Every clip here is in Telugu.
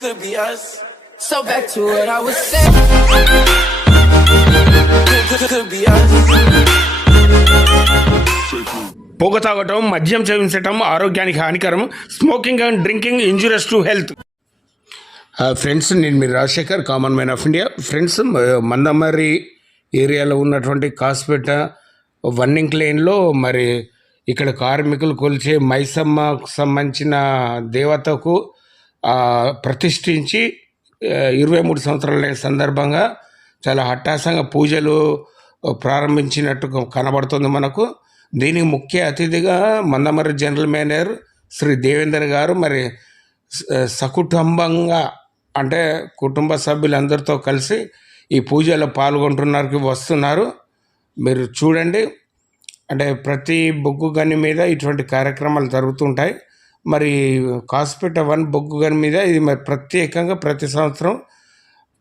Could be us. So back to what I was saying. Could, be us. పొగ తాగటం మద్యం సేవించటం ఆరోగ్యానికి హానికరం smoking and drinking injurious to health friends నేను మీరు Rajashekar common man of India friends Mandamarri ఏరియాలో ఉన్నటువంటి కాస్పేట వన్నింగ్ లేన్లో మరి ఇక్కడ కార్మికులు కొలిచే మైసమ్మకు సంబంధించిన దేవతకు ప్రతిష్ఠించి ఇరవై మూడు సంవత్సరాల సందర్భంగా చాలా హట్టాసంగా పూజలు ప్రారంభించినట్టు కనబడుతుంది మనకు. దీనికి ముఖ్య అతిథిగా మందమర్రి జనరల్ మేనేజర్ శ్రీ దేవేందర్ గారు మరి సకుటుంబంగా అంటే కుటుంబ సభ్యులందరితో కలిసి ఈ పూజలో పాల్గొంటున్నారు వస్తున్నారు. మీరు చూడండి. అంటే ప్రతి బొగ్గు గని మీద ఇటువంటి కార్యక్రమాలు జరుగుతుంటాయి. మరి కాస్పేట వన్ బొగ్గు గని మీద ఇది మరి ప్రత్యేకంగా ప్రతి సంవత్సరం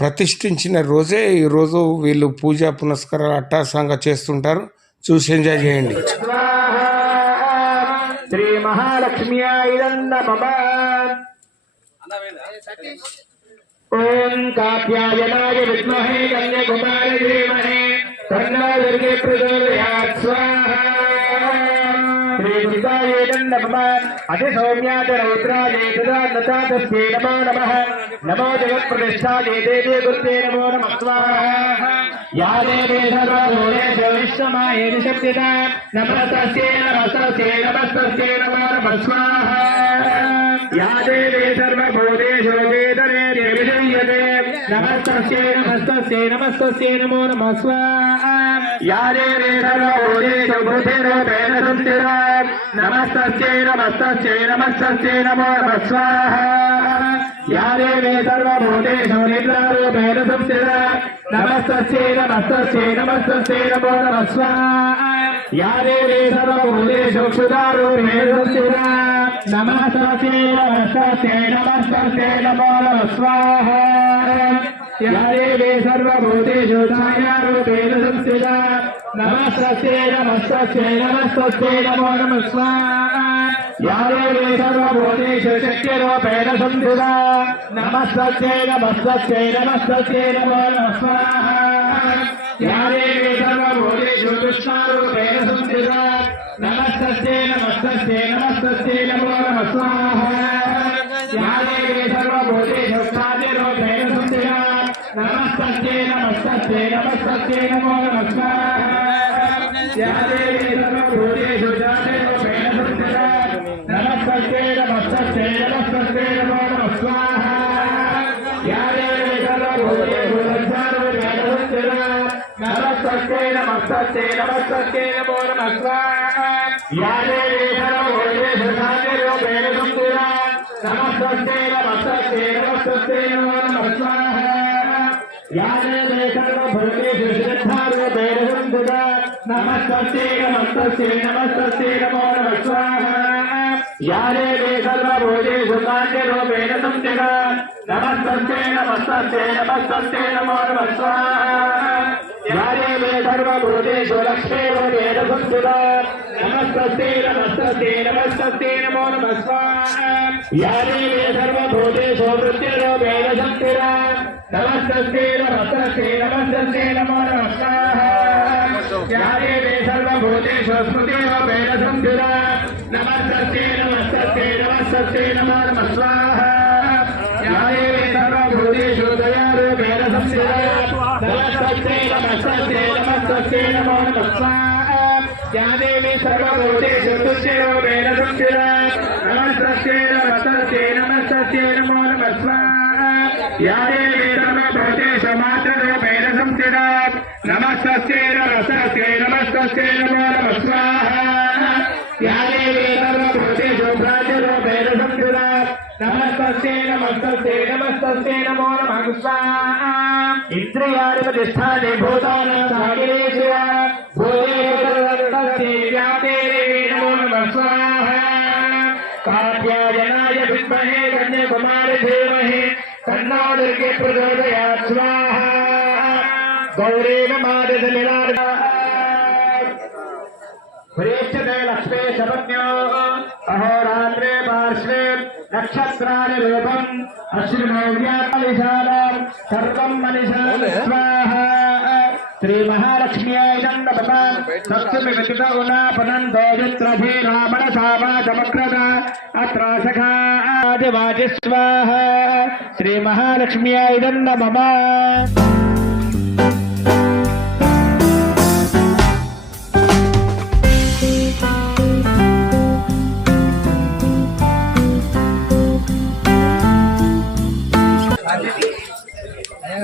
ప్రతిష్ఠించిన రోజే ఈరోజు వీళ్ళు పూజా పునస్కారాలు అట్టాసంగా చేస్తుంటారు. చూసి ఎంజాయ్ చేయండి. శ్రీ మహాలక్ష్మి ఓం కాత్యాయనాయ విద్మహే ధీమహే. దుర్గే ప్రచోదయాత్. नभवान् अतिसौम्यादिरौद्राजेतदान्नतादस्ये नमो नम। नमो जगत्प्रतिष्ठाये देवे नमो नमः। स्वाहा या देवे सर्वभूतेषु विश्वमाये निषक्तिता नमस्तस्ये नमस्तस्ये नमस्तस्ये नमो नमः। स्वाहा नमो नमः। నమో నమః స్వాహా యా దేవే సర్వభూతేషు బుద్ధిరూపేణ సంస్థిత నమస్తస్యై నమస్తస్యై నమస్తస్యై నమో నమః స్వాహా యా దేవే సర్వభూతేషు నిద్రారూపేణ సంస్థిత నమస్తస్యై నమస్తస్యై నమస్తస్యై నమో నమః స్వాహా యా దేవే సర్వభూతేషు క్షుదారూపేణ సంస్థిత నమస్తస్యై నమస్తస్యై నమస్తస్యై నమో నమః స్వాహా యా దేవే సర్వభూతేషు ఛాయారూపేణ సంస్థిత. నమస్తస్యై నమస్తస్యై నమస్తస్యై నమో నమః. స్వాహా యా దేవే సర్వభూతేషు శక్తిరూపేణ సంస్థిత. నమస్తస్యై నమస్తస్యై నమస్తస్యై నమో నమః. స్వాహా సర్వభూతేషు కృష్ణారూపేణ సంస్థిత. నమో సర్వభూతేషు నమస్తే నమస్తే నమస్తే నమో నమస్తే నమస్తే నమస్తే నమో నమస్తే నమస్తే నమస్తే నమో నమస్తే నమస్తే నమస్తే నమో నమస్తే స్వాహా యా దేవే సర్వభూతేషు శ్రద్ధారూపేణ సంస్థిత నమస్తస్యై నమస్తస్యై నమస్తస్యై నమో నమః. స్వాహా యా దేవే సర్వభూతేషు కాంతిరూపేణ సంస్థిత నమస్తస్యై राजे मे सर्वभूतेषु लक्ष्मीवतेन संस्थिता नमस्तस्ते नमस्तस्ते नमस्तस्ते नमो नमस्ते या नमस्ते नमस्ते नमस्ते नमस्ते नमस्ते नमस्ते नमस्ते नमस्ते नमस्ते नमस्ते नमस्ते नमस्ते नमस्ते नमस्ते नमस्ते नमस्ते नमस्ते नमो नमस्वाः నమస్తే నమస్తే నమస్తస్యై నమో నమః స్వాహా యా దేవే సర్వభూతేషు తుష్టిరూపేణ సంస్థిత నమస్తస్యై నమస్తస్యై నమస్తస్యై నమో నమః యా దేవే సర్వభూతేషు మాతృరూపేణ సంస్థిత నమస్తస్యై నమస్తస్యై నమస్తస్యై నమో యా नमस्तस्ते नमस्तस्ते नमस्तस्ते, नमो नमः इन्द्रियाणिपतिष्ठानि नमो नमः स्वाहा। कात्यायनाय विद्महे, कन्याकुमारि धीमहि तन्नो दुर्गे प्रचोदयात् लक्ष्मे शपत्न्यो अहोरात्रे पार्श्वे नक्षत्राणि रूपम् अश्रुमौर्यात्मनिशालाम् सर्वम् मनिषा श्रीमहालक्ष्म्याय नमः सप्तमिविकित उलापनं दोजित्रभे रामण सामाजमक्रत अत्र सखा आदिवाजि स्वाहा श्रीमहालक्ष्म्याय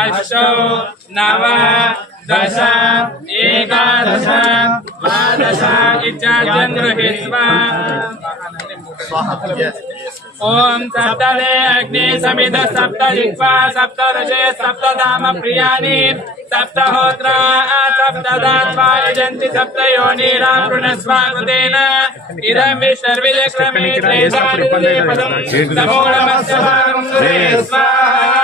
अष्ट नव दश एक द्वादश इत्याद्यं ओम सप्तले अग्नि समिध सप्त जिह्वा सप्तदशे सप्तधाम प्रियाणि सप्तहोत्रा सप्त सप्तयोनि रामृणस्वाकृतेन इदं विष्णर्विजक्रमे त्रयसारुपदं नमो नमः, स्वाहा।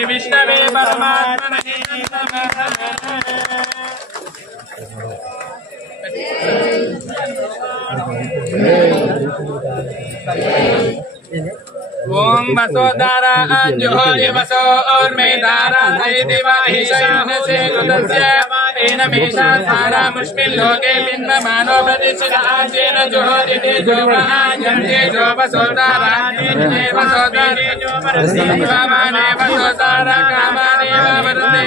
श्री विष्णवे परमात्मने नमः ओम वसोदारा अंजुहोय वसो और हरि दिवाहि वाहि से गुदस्य वातेन मेषा सारा मुष्मिल लोके पिन्न मानो प्रतिष्ठातेन जुहोति ते जोवाजन्ते जो वसोदारा ने वसोदारी जो वरसिवामाने वसोदारा कामाने वरते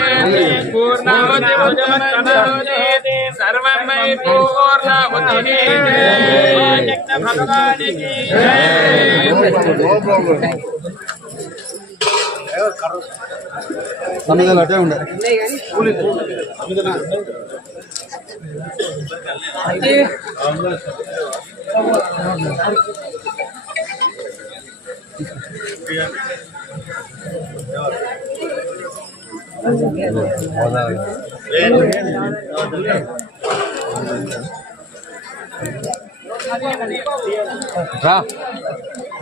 पूर्णाहुति मुजमत्तमोदे सर्वमय पूर्णाहुति। जय। भगवान की जय। అటే ఉండే రా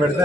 పెడితే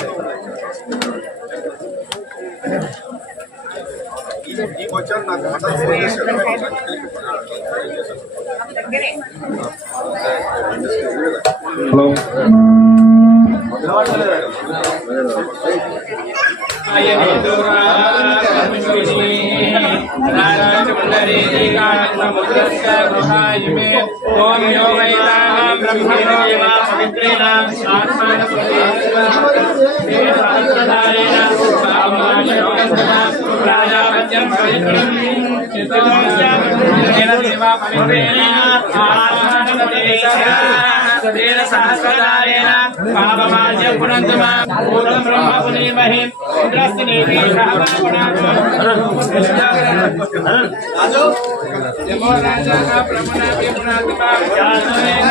江南的，他做的。सहस्रदारेण पापमार्जं पुनन्तु मां भूतं ब्रह्म पुनीमहि रुद्रस्य नेभिः पुनात्मा राजा का प्रमुना पुनात्मा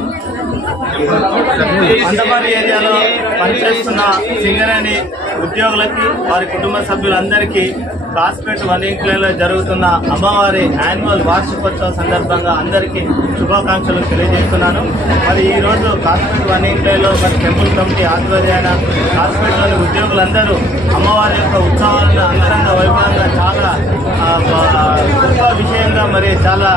యమో ఏరియాలో పనిచేస్తున్న సింగరేణి ఉద్యోగులకి వారి కుటుంబ సభ్యులందరికీ కాస్పేట్ వన్ జరుగుతున్న అమ్మవారి యాన్యువల్ వార్షికోత్సవం సందర్భంగా అందరికీ శుభాకాంక్షలు తెలియజేస్తున్నాను. మరి ఈరోజు కాస్పేట్ వన్ మరి టెంపుల్ కమిటీ ఆధ్వర్యాన కాస్పేట్లోని ఉద్యోగులందరూ అమ్మవారి యొక్క ఉత్సవాలను అంగరంగ వైభవంగా చాలా గొప్ప విషయంగా మరి చాలా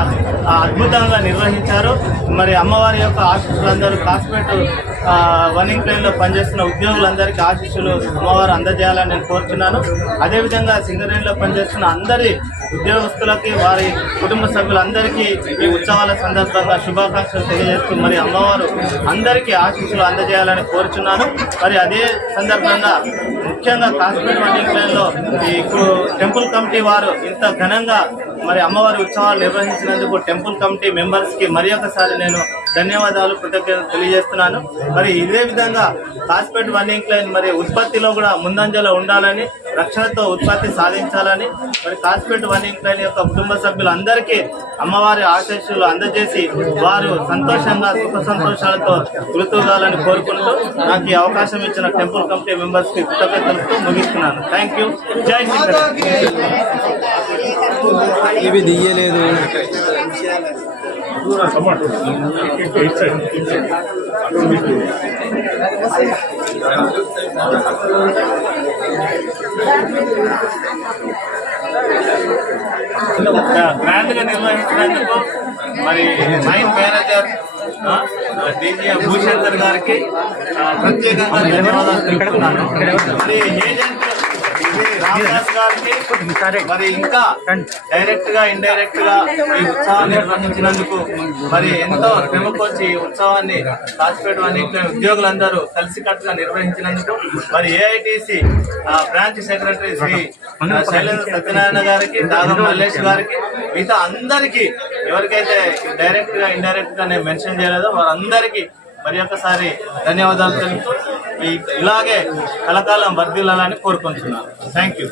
అద్భుతంగా నిర్వహించారు. మరి అమ్మవారి యొక్క ఆశీస్సులందరూ కాస్పేట్ ఆ, వన్ పనిచేస్తున్న ఉద్యోగులందరికీ ఆశీస్సులు అమ్మవారు అందజేయాలని నేను కోరుతున్నాను అదేవిధంగా సింగరేణిలో పనిచేస్తున్న అందరి ఉద్యోగస్తులకి వారి కుటుంబ సభ్యులందరికీ ఈ ఉత్సవాల సందర్భంగా శుభాకాంక్షలు తెలియజేస్తూ మరి అమ్మవారు అందరికీ ఆశీస్సులు అందజేయాలని కోరుచున్నాను. మరి అదే సందర్భంగా ముఖ్యంగా కాశ్మీర్ మండలంలో ఈ టెంపుల్ కమిటీ వారు ఇంత ఘనంగా మరి అమ్మవారి ఉత్సవాలు నిర్వహించినందుకు టెంపుల్ కమిటీ మెంబర్స్కి మరి ఒకసారి నేను ధన్యవాదాలు కృతజ్ఞతలు తెలియజేస్తున్నాను. మరి ఇదే విధంగా కాస్పేట్ వన్ ఇంక్లైన్ మరి ఉత్పత్తిలో కూడా ముందంజలో ఉండాలని రక్షణతో ఉత్పత్తి సాధించాలని మరి కాస్పేట్ వన్ ఇంక్లైన్ యొక్క కుటుంబ సభ్యులందరికీ అమ్మవారి ఆశీస్సులు అందజేసి వారు సంతోషంగా సుఖ సంతోషాలతో గుర్తుగాలని కోరుకుంటూ నాకు ఈ అవకాశం ఇచ్చిన టెంపుల్ కమిటీ మెంబర్స్కి కృతజ్ఞతలతో ముగిస్తున్నాను. థ్యాంక్ యూ జై శ్రీ ఇవి దియ్యలేదు గ్రాండ్గా నిర్వహించినందుకు మరి మైన్ మేనేజర్ డీజీఎం భూశంకర్ గారికి ప్రత్యేకంగా ధన్యవాదాలు. తెలుపుతున్నాను మరి ఏజెంట్ రామదాస్ గారికి మరి ఇంకా డైరెక్ట్గా ఇండైరెక్ట్గా ఈ ఉత్సవాన్ని నిర్వహించినందుకు మరి ఎంతో శ్రమకొచ్చి ఈ ఉత్సవాన్ని కాచిపేట ఉద్యోగులందరూ ఉద్యోగులందరూ కలిసికట్టుగా నిర్వహించినందుకు మరి AITC branch secretary Shri Shailendra Satyanarayana గారికి దాగం మల్లేష్ గారికి మిగతా అందరికీ ఎవరికైతే డైరెక్ట్గా ఇండైరెక్ట్గా నేను మెన్షన్ చేయలేదో వారందరికీ మరి ఒక్కసారి ధన్యవాదాలు తెలుపుతూ ఈ ఇలాగే కలకాలం వర్దిల్లాలని కోరుకుంటున్నాను. Thank you